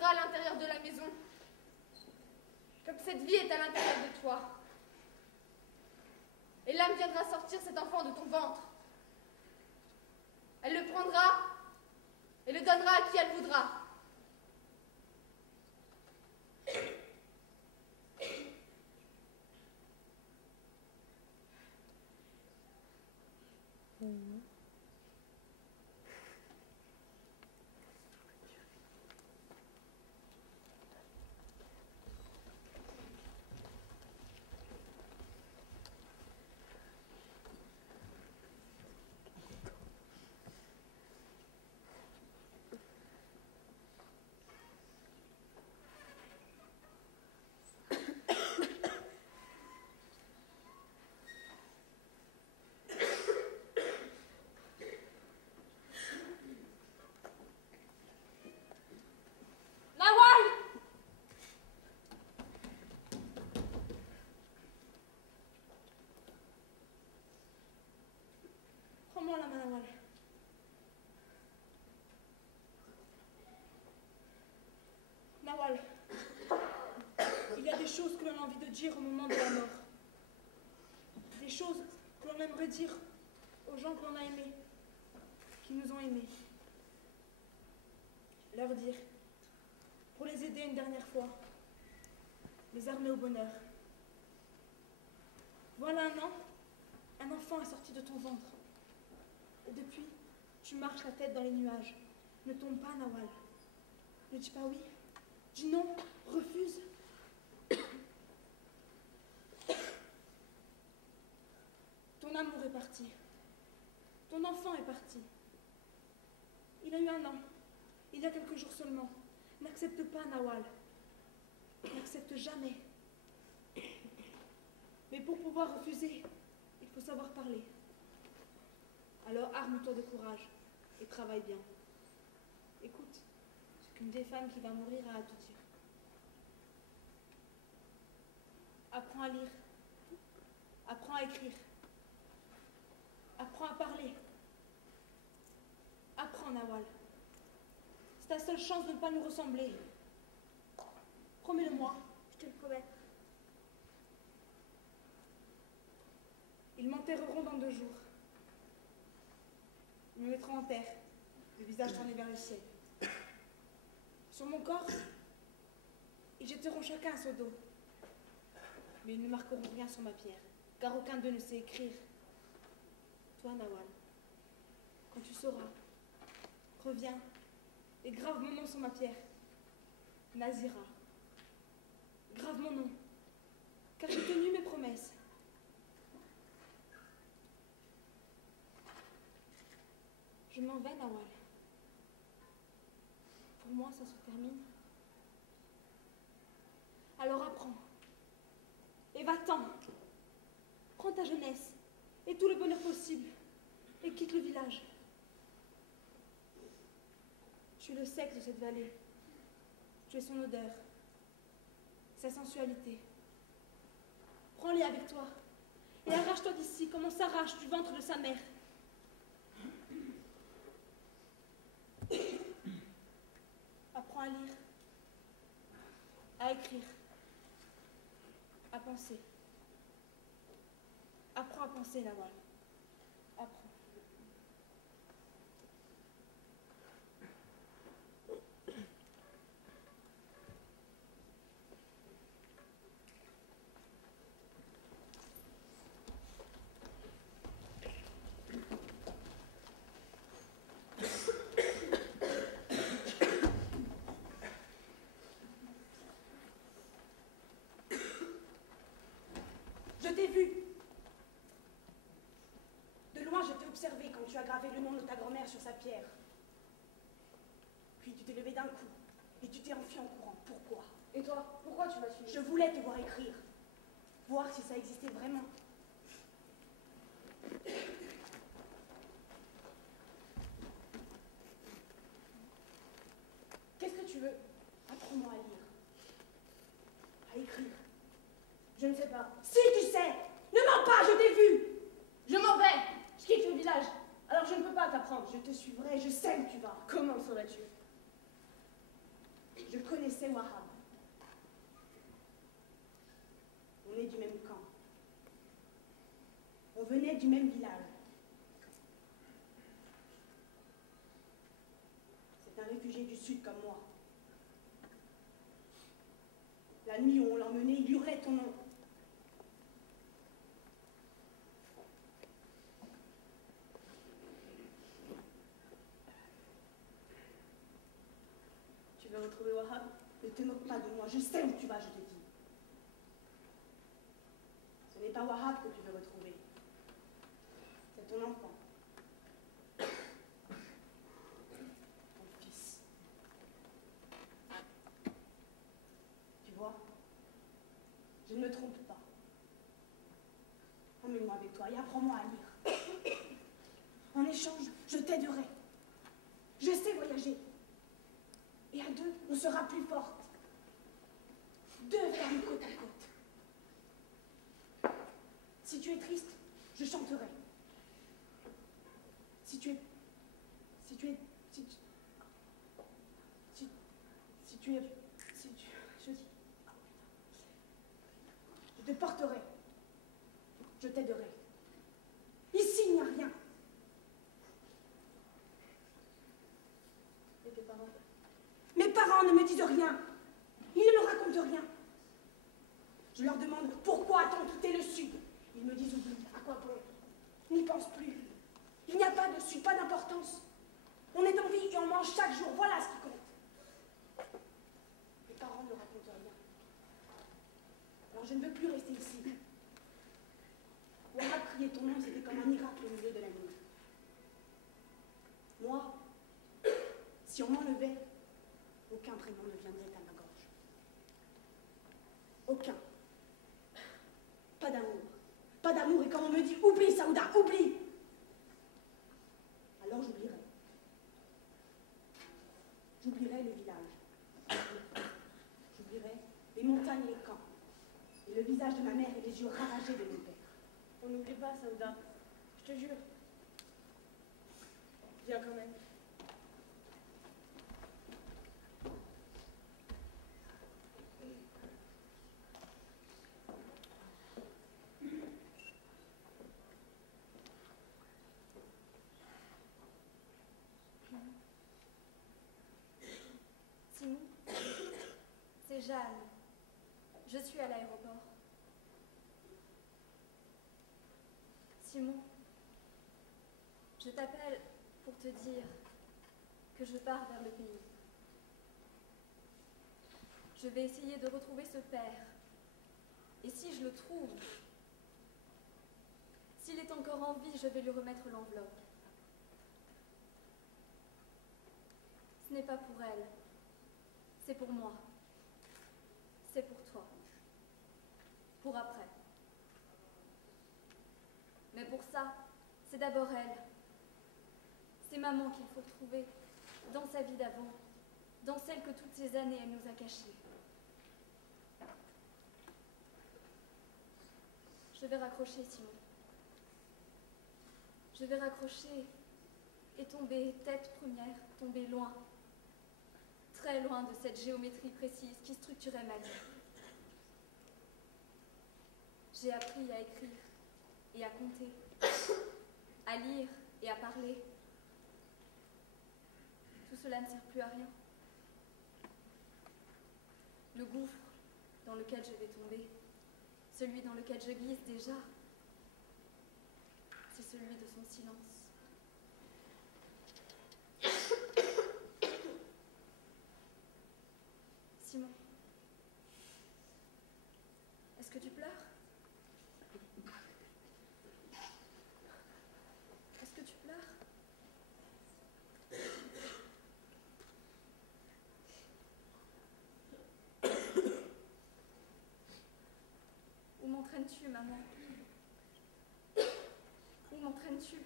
sera à l'intérieur de la maison. Comme cette vie est à l'intérieur de toi. Et l'âme viendra sortir cet enfant de ton ventre. Elle le prendra et le donnera à qui elle voudra. Prends-moi la main, Nawal. Nawal, il y a des choses que l'on a envie de dire au moment de la mort. Des choses que l'on aimerait dire aux gens que l'on a aimés, qui nous ont aimés. Leur dire, pour les aider une dernière fois, les armer au bonheur. Voilà un an, un enfant est sorti de ton ventre. Et depuis, tu marches la tête dans les nuages. Ne tombe pas, Nawal. Ne dis pas oui. Dis non, refuse. Ton amour est parti. Ton enfant est parti. Il a eu un an. Il y a quelques jours seulement. N'accepte pas, Nawal. N'accepte jamais. Mais pour pouvoir refuser, il faut savoir parler. Alors arme-toi de courage et travaille bien. Écoute ce qu'une des femmes qui va mourir a à te dire. Apprends à lire. Apprends à écrire. Apprends à parler. Apprends, Nawal. C'est ta seule chance de ne pas nous ressembler. Promets-le-moi. Je te le promets. Ils m'enterreront dans 2 jours. Ils me mettront en terre, le visage tourné vers le ciel. Sur mon corps, ils jetteront chacun un seau d'eau. Mais ils ne marqueront rien sur ma pierre, car aucun d'eux ne sait écrire. Toi, Nawal, quand tu sauras, reviens et grave mon nom sur ma pierre. Nazira. Grave mon nom, car j'ai tenu mes promesses. Je m'en vais, Nawal. Pour moi, ça se termine. Alors apprends. Et va-t'en. Prends ta jeunesse et tout le bonheur possible et quitte le village. Tu es le sexe de cette vallée. Tu es son odeur, sa sensualité. Prends-les avec toi et arrache-toi d'ici comme on s'arrache du ventre de sa mère. Apprends à lire, à écrire, à penser. Apprends à penser, Nawal. Apprends. Je t'ai vu. De loin, je t'ai observé quand tu as gravé le nom de ta grand-mère sur sa pierre. Puis tu t'es levé d'un coup et tu t'es enfui en courant. Pourquoi? Et toi, pourquoi tu m'as suivi? Je voulais te voir écrire. Voir si ça existait vraiment. Qu'est-ce que tu veux? Apprends-moi à lire. À écrire. Je ne sais pas. Si tu sais! Ne mens pas, je t'ai vu! Je m'en vais. Je quitte le village. Alors je ne peux pas t'apprendre. Je te suivrai, je sais où tu vas. Comment saurais-tu? Je connaissais Wahab. On est du même camp. On venait du même village. C'est un réfugié du sud comme moi. La nuit où on l'emmenait, il hurlait ton nom. Tu veux retrouver Wahab? Ne te moque pas de moi, je sais où tu vas, je te dis. Ce n'est pas Wahab que tu veux retrouver. C'est ton enfant. Ton fils. Tu vois, je ne me trompe pas. Emmène-moi avec toi et apprends-moi à lire. En échange, je t'aiderai. Je sais voyager. Et à deux, on sera plus fortes. Deux femmes côte à côte. Si tu es triste, je chanterai. Si tu es... Si tu es... Si tu... Si tu es... Si tu... Je dis... Je te porterai. Je t'aiderai. Ici, il n'y a rien. Et tes parents? Mes parents ne me disent rien. Ils ne me racontent rien. Je leur demande pourquoi a-t-on quitté le sud. Ils me disent oublie, à quoi bon? N'y pense plus. Il n'y a pas de sud, pas d'importance. On est en vie et on mange chaque jour, voilà ce qui compte. Mes parents ne me racontent rien. Alors je ne veux plus rester ici. Wahab criait ton nom, c'était comme un miracle au milieu de la nuit. Moi, si on m'enlevait, aucun prénom ne viendrait à ma gorge. Aucun. Pas d'amour. Pas d'amour, et quand on me dit oublie, Saouda, oublie, alors j'oublierai. J'oublierai le village. J'oublierai les montagnes et les camps. Et le visage de ma mère et les yeux ravagés de mon père. On n'oublie pas, Saouda. Je te jure. Viens quand même. Simon, c'est Jeanne. Je suis à l'aéroport. Simon, je t'appelle pour te dire que je pars vers le pays. Je vais essayer de retrouver ce père. Et si je le trouve, s'il est encore en vie, je vais lui remettre l'enveloppe. Ce n'est pas pour elle. C'est pour moi. C'est pour toi. Pour après. Mais pour ça, c'est d'abord elle. C'est maman qu'il faut retrouver dans sa vie d'avant, dans celle que toutes ces années elle nous a cachée. Je vais raccrocher, Simon. Je vais raccrocher et tomber tête première, tomber loin. Très loin de cette géométrie précise qui structurait ma vie. J'ai appris à écrire et à compter, à lire et à parler. Tout cela ne sert plus à rien. Le gouffre dans lequel je vais tomber, celui dans lequel je glisse déjà, c'est celui de son silence. Simon, est-ce que tu pleures? Est-ce que tu pleures? Où m'entraînes-tu, maman? Où m'entraînes-tu?